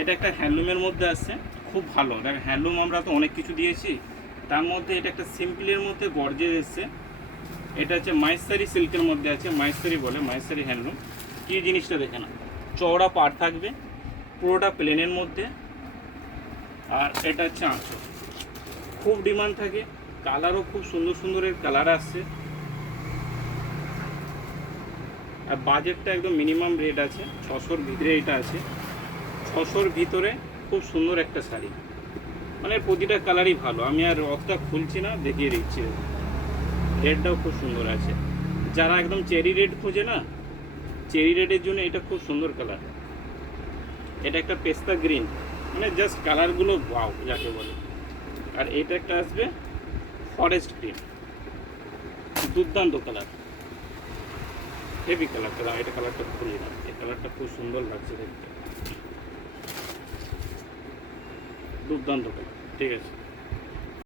এটা একটা হ্যান্ডলুমের মধ্যে আসছে, খুব ভালো। দেখ হ্যান্ডলুম আমরা তো অনেক কিছু দিয়েছি, তার মধ্যে এটা একটা সিম্পলের মধ্যে গর্জেস এসছে। এটা হচ্ছে মাইসারি সিল্কের মধ্যে আছে, মাইসারি বলে, মাইসারি হ্যান্ডলুম। কী জিনিসটা দেখে না, চওড়া পাড় থাকবে, পুরোটা প্লেনের মধ্যে। আর এটা হচ্ছে আঁচল, খুব ডিমান্ড থাকে, কালারও খুব সুন্দর সুন্দরের কালার আসছে। আর বাজেটটা একদম মিনিমাম রেট আছে, 600-র ভিতরে এটা আছে। 600-র ভিতরে খুব সুন্দর একটা শাড়ি, মানে প্রতিটা কালারই ভালো। আমি আর রথটা খুলছি না, দেখিয়ে দিচ্ছি। রেডটাও খুব সুন্দর আছে, যারা একদম চেরি রেড খোঁজে না, চেরি রেডের জন্য এটা খুব সুন্দর কালার। এটা একটা পেস্তা গ্রিন, মানে জাস্ট কালারগুলো ওয়াও যাকে বলে। আর এটা একটা আসবে ফরেস্ট গ্রিন, দুর্দান্ত কালার, হেভি কালারটা। এটা কালারটা খুলি না, এই কালারটা খুব সুন্দর লাগছে দেখতে, দুর্দান্ত কালার। ঠিক আছে।